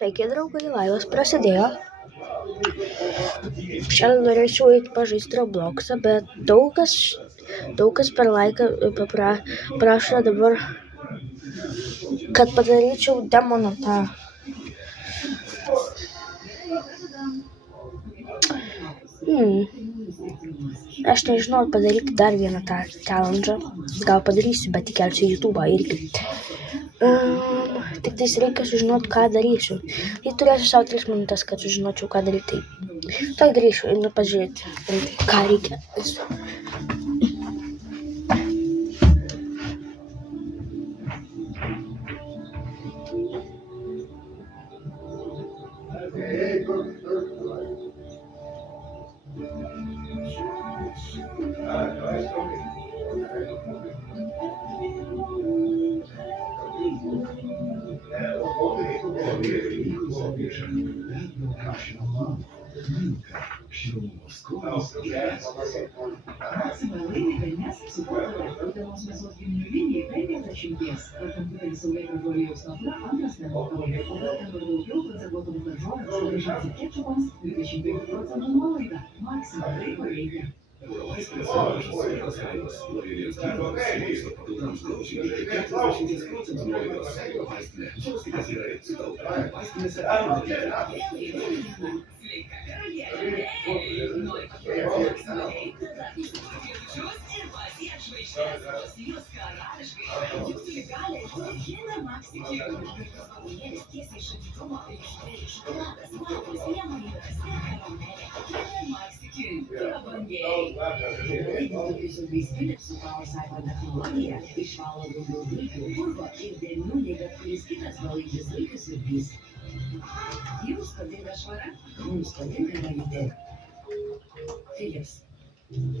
Sveiki, draugai, laivas prasidėjo. Šiandien norėčiau eiti pažaisti Robloxą, bet daug kas per laiką prašo dabar, kad padaryčiau demoną tą. Aš nežinau, padaryti dar vieną tą challenge. Gal padarysiu, bet įkelsiu į YouTube irgi. Tik tais reikia sužinoti, ką darysiu. Tai turėsiu savo 3 minutės, kad sužinočiau, ką daryti. Tai grįšiu ir pažiūrėti, ką reikia.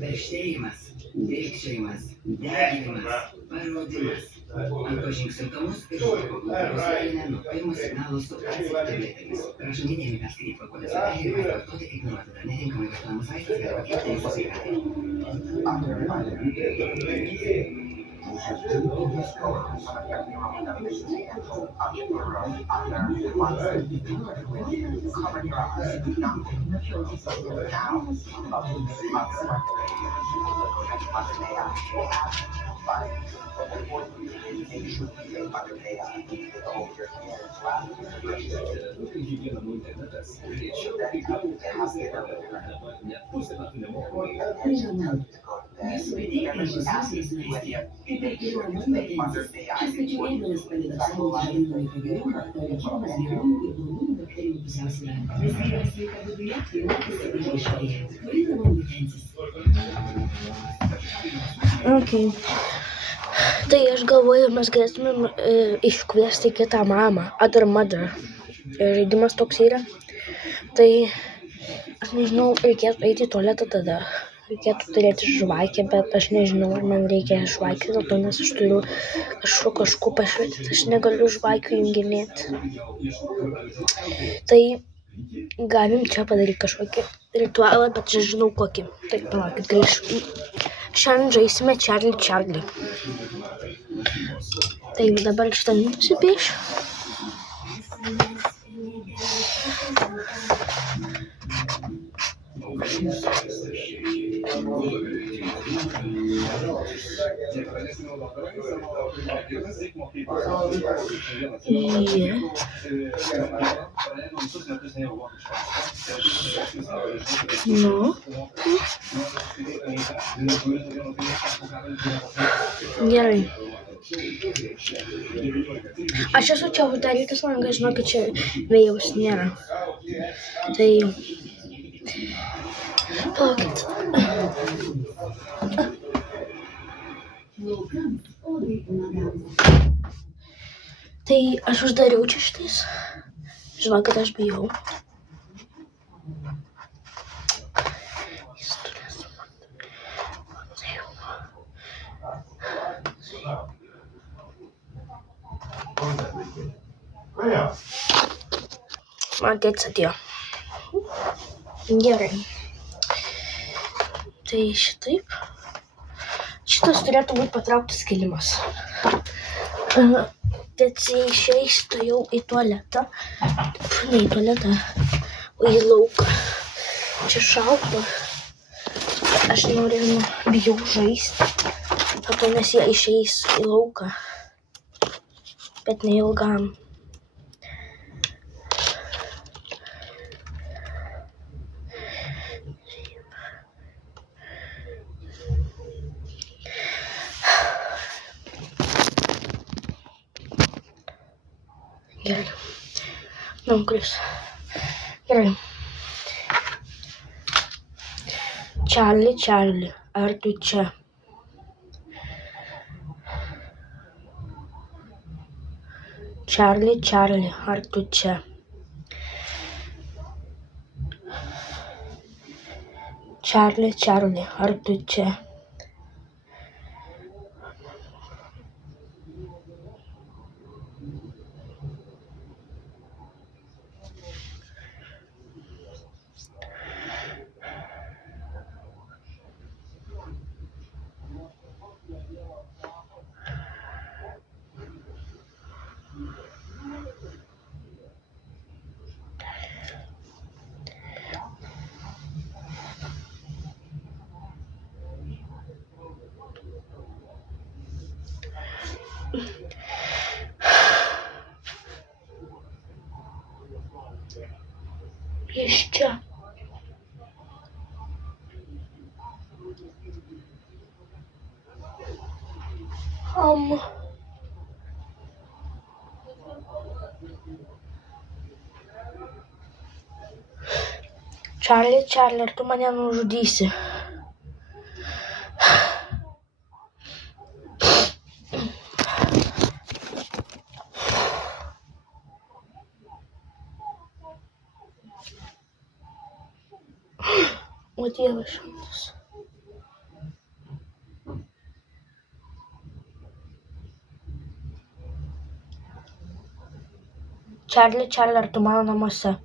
Perštėjimas, bėgčiojimas, deginimas, paraudimas. Atpažink simptomus ir nueina nuo pirmo signalo su tabletėmis. Prašom dėmesio perskaityti pakuotės svetainę ir vartoti kaip nurodyta. Netinkamai vartojamas vaistas gali pakenkti jūsų sveikatai. Okay. Tai aš galvoju, mes galėtumėm iškviesti kitą mamą, other mother. Žaidimas toks yra. Tai aš nežinau, reikėtų eiti į tualetą tada. Reikėtų turėti žvakę, bet aš nežinau, ar man reikia žvakės, dėl to, nes aš turiu kažko pašvietyti, aš negaliu žvakių junginėti. Tai galim čia padaryti kažkokį ritualą, bet aš žinau kokį. Tai palaukit, grįžtu. Šiandien žaisime Charlie. Tai dabar šitą nusipiešiu. No. Gerai. Aš esu čia uždarytas langas, žinokit, čia vėjaus nėra. Tai palaukit. Tai aš uždariau čia šitais. Žinokit, aš bijau. Man tėtis atėjo. Gerai. Tai šitaip. Šitas turėtų būti patrauktas kilimas. tėtis išeis, tai jau į tualetą. Ne į tualetą, o į lauką. Čia šalta. Aš bijau žaisti. Tada nes jie išeis į lauką. Bet neilgam. Gerai. Nunkris. Gerai. Čarli, ar tu čia? Čarli, ar tu čia? Čarli, ar tu čia? Jis čia. Čarli, ar tu mane nužudysi? O Dievas šventas. Čarli, ar tu mano namuose?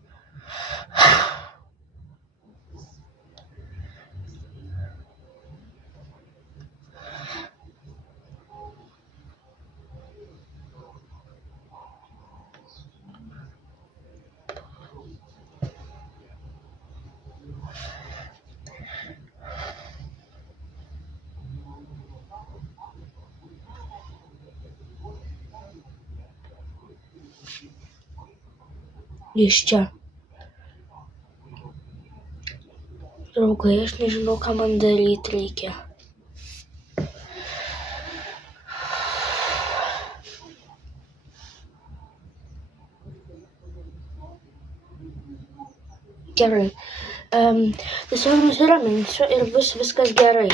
Jis čia. Draugai, aš nežinau, ką man daryti reikia. Gerai. Tiesiog nusiraminsiu ir bus viskas gerai.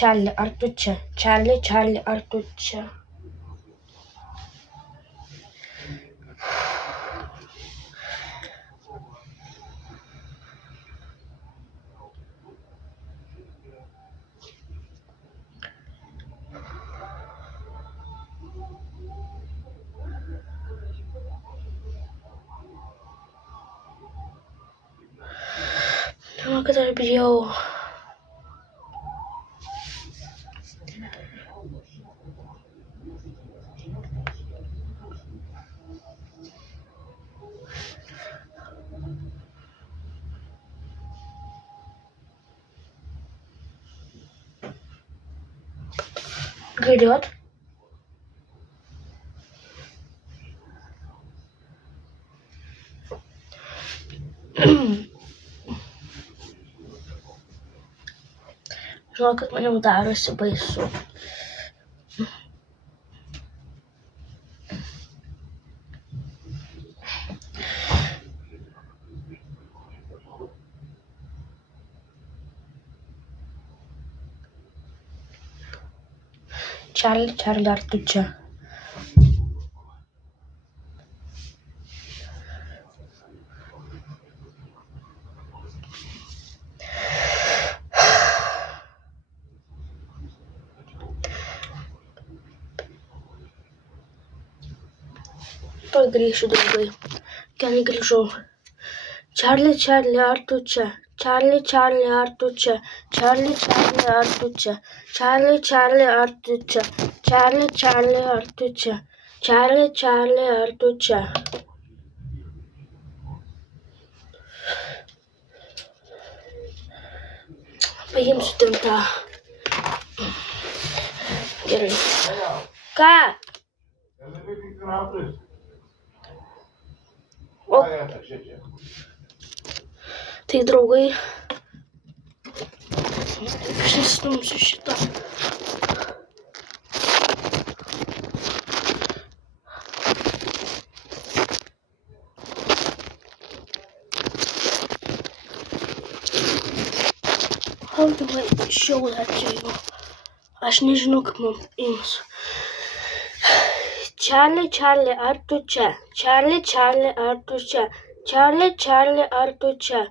Čarli, ar tu čia? Čarli, ar tu čia? Žinau, kad aš bijau. Girdėjot? Žinau, kad man jau darosi baisu. Čarli, ar tu čia? Tuoj grįšiu, draugai. Gerai, grįžau. Čarli, Čarli, ar tu čia? Čarli, Čarli, ar tu čia? Čarli, Čarli, ar tu čia? Čarli, Čarli, ar tu čia? Čarli, Čarli, ar tu čia? Čarli, Čarli, ar tu čia? Paimsiu ten tą. Gerai. Ką? O, tai draugai. Aš nestumsiu šitą. Audimai, šiaulę čia jau. Aš nežinau, kaip man ims. Čarli, Čarli, ar tu čia? Čarli, Čarli, ar tu čia? Čarli, Čarli, ar tu čia?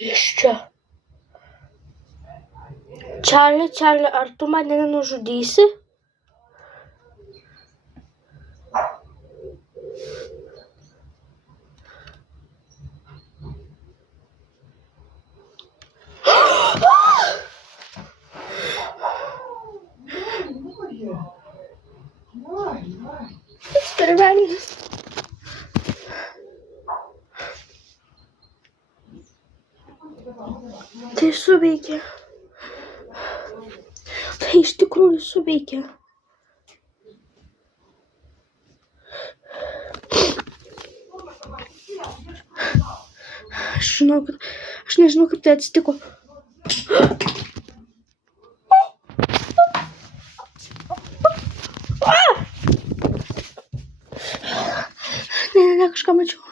Jis čia. Čarli, Čarli, ar tu mane nenužudysi? Per velnias. Tai suveikė. Tai iš tikrųjų suveikė. Aš nežinau, kaip tai atsitiko. Ne, kažką mačiau.